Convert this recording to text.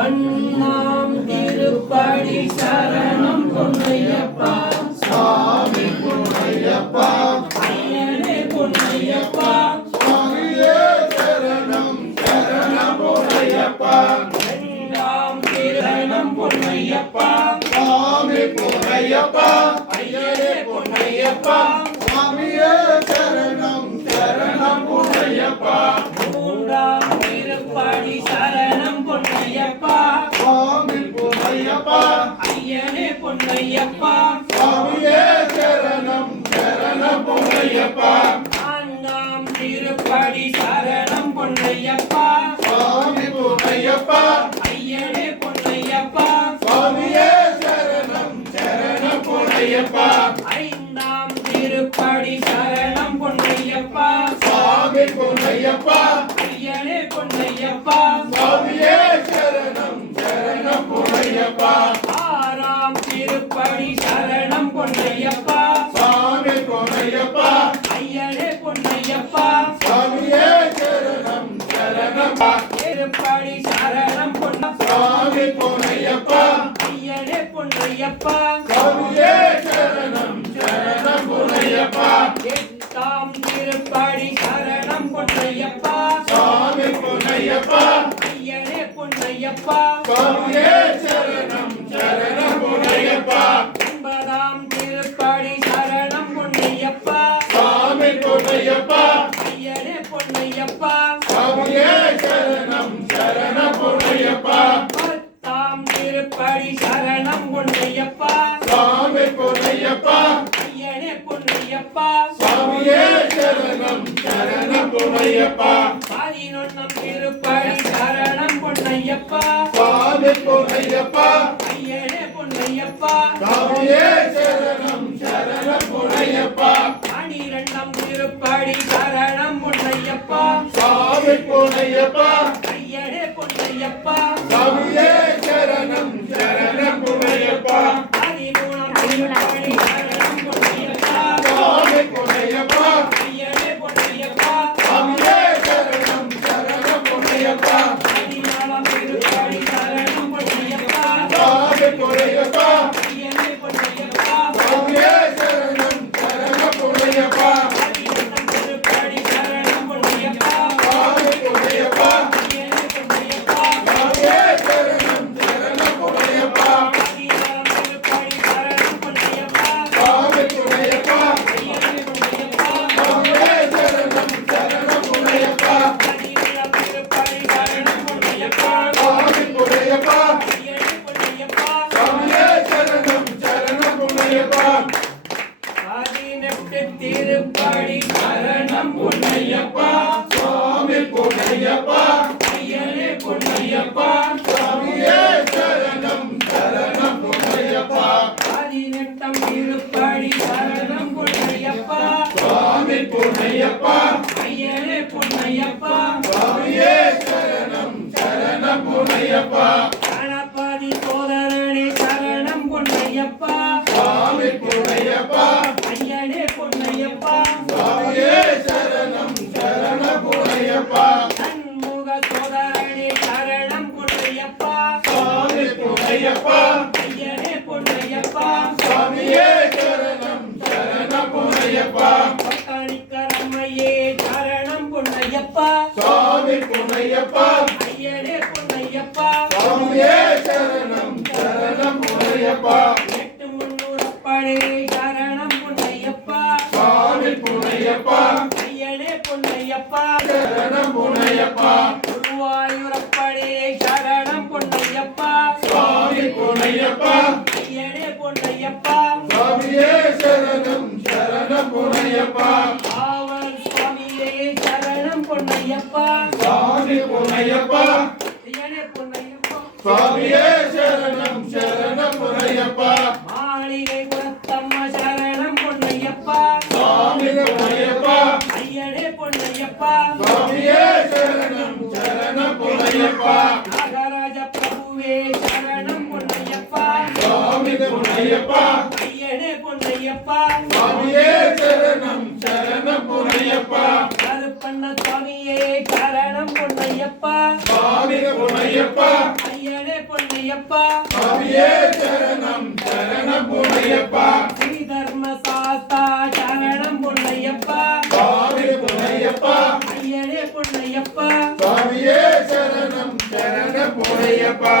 ஒன்னாம் திருப்படி சரணம் பொன்னையப்பா சுவாமி பொன்னையப்பா ஐயனே பொன்னையப்பா சுவாமியே சரணம் சரணம் பொன்னையப்பா இரண்டாம் திருநம் பொன்னையப்பா சுவாமி பொன்னையப்பா ஐயனே பொன்னையப்பா சுவாமியே சரணம் சரணம் பொன்னையப்பா மூன்றாம் திருப்படி சரணம் பொன்னையப்பா சுவாமி பொன்னையப்பா ஐயனே பொன்னையப்பா சுவாமியே சரணம் சரணம் பொன்னையப்பா நான்காம் திருப்படி சரணம் பொன்னையப்பா சுவாமி பொன்னையப்பா ஐயனே பொன்னையப்பா சுவாமியே சரணம் சரணம் பொன்னையப்பா ஐந்தாம் திருப்படி சரணம் பொன்னையப்பா சுவாமி பொன்னையப்பா ஐயனே பொன்னையப்பா சுவாமியே சரணம் சரணம் பொன்னையப்பா ஆறாம் திருப்படி சரணம் பொன்னையப்பா சுவாமி பொன்னையப்பா ஐயனே பொன்னையப்பா சுவாமியே சரணம் சரணம் திருப்படி சரணம் பொன்னையப்பா சுவாமி பொன்னையப்பா ஐயனே பொன்னையப்பா சுவாமியே சரணம் சரணம் பொன்னையப்பா எட்டாம் திருப்படி சரணம் பொன்னையப்பா சுவாமி பொன்னையப்பா ஐயனே பொன்னையப்பா சுவாமியே சரணம் சரணம் பொன்னையப்பா ஒன்பதாம் திருப்படி சரணம் பொன்னையப்பா சுவாமி பொன்னையப்பா ஐயனே பொன்னையப்பா சுவாமியே சரணம் சரணம் பொன்னையப்பா பத்தாம் திருப்படி சரணம் பொன்னையப்பா சுவாமி பொன்னையப்பா ஐயனே பொன்னையப்பா சுவாமியே சரணம் சரணம் பொன்னையப்பா 11ஆம் திருப்படி சரணம் பொன்னையப்பா சுவாமி பொன்னையப்பா ஐயனே பொன்னையப்பா சுவாமியே சரணம் சரணம் பொன்னையப்பா 12ஆம் திருப்படி சரணம் பொன்னையப்பா சுவாமி பொன்னையப்பா ஐயனே பொன்னையப்பா சுவாமியே சரணம் சரணம் பொன்னையப்பா 13ஆம் திருப்படி சரணம் பொன்னையப்பா சுவாமி பொன்னையப்பா ஐயனே பொன்னையப்பா சுவாமியே சரணம் சரணம் பொன்னையப்பா 14ஆம் திருப்படி சரணம் பொன்னையப்பா சுவாமி பொன்னையப்பா ஐயனே பொன்னையப்பா சுவாமியே சரணம் சரணம் பொன்னையப்பா 15ஆம் திருப்படி சரணம் பொன்னையப்பா சுவாமி பொன்னையப்பா ஐயனே பொன்னையப்பா சுவாமியே சரணம் சரணம் பொன்னையப்பா 16ஆம் திருப்படி சரணம் பொன்னையப்பா சுவாமி பொன்னையப்பா ஐயனே பொன்னையப்பா சுவாமியே சரணம் சரணம் பொன்னையப்பா 17ஆம் திருப்படி சரணம் பொன்னையப்பா சுவாமி பொன்னையப்பா ஐயனே பொன்னையப்பா சுவாமியே சரணம் சரணம் பொன்னையப்பா 18 திருப்படி சரணம் பொன்னையப்பா சுவாமி பொன்னையப்பா ஐயனே பொன்னையப்பா சுவாமியே சரணம் சரணம் பொன்னையப்பா 18ஆம் திருப்படி சரணம் பொன்னையப்பா சுவாமி பொன்னையப்பா ஐயனே பொன்னையப்பா சுவாமியே சரணம் சரணம் பொன்னையப்பா கணபதி சோதரனே சரணம் பொன்னையப்பா சுவாமி பொன்னையப்பா ஐயனே பொன்னையப்பா சுவாமியே சரணம் சரணம் பொன்னையப்பா சண்முக சோதரனே சரணம் பொன்னையப்பா சுவாமி பொன்னையப்பா ஐயனே பொன்னையப்பா சுவாமியே சரணம் சரணம் பொன்னையப்பா பட்டாணிக்கரம்மையே சரணம் பொன்னையப்பா சுவாமி பொன்னையப்பா ஐயனே பொன்னையப்பா சுவாமியே சரணம் சரணம் பொன்னையப்பா எட்டு முன்னூறப்படே சரணம் பொன்னையப்பா சுவாமி பொன்னையப்பா ஐயனே பொன்னையப்பா சரணம் பொன்னையப்பா குருவாயூரப்படே சரணம் பொன்னையப்பா சுவாமி பொன்னையப்பா ஐயனே பொன்னையப்பா சுவாமியே சரணம் சரணம் பொன்னையப்பா ஆவல் சுவாமியே சரணம் பொன்னையப்பா சுவாமி பொன்னையப்பா ஐயனே பொன்னையப்பா சுவாமியே சரணம் சரணம் பொன்னையப்பா மாளிகை குலத்தம்ம சரணம் பொன்னையப்பா சுவாமி பொன்னையப்பா ஐயனே பொன்னையப்பா சுவாமியே சரணம் சரணம் பொன்னையப்பா நாகராஜ பிரபுவே சரணம் பொன்னையப்பா சுவாமி பொன்னையப்பா ஐயனே பொன்னையப்பா சுவாமியே சரணம் சரணம் பொன்னையப்பா பொன்னையப்பா சுவாமியே சரணம் சரணம் பொன்னையப்பா ஸ்ரீ தர்ம சாஸ்தா சரணம் பொன்னையப்பா சுவாமி பொன்னையப்பா ஐயனே பொன்னையப்பா சுவாமியே சரணம் சரணம் பொன்னையப்பா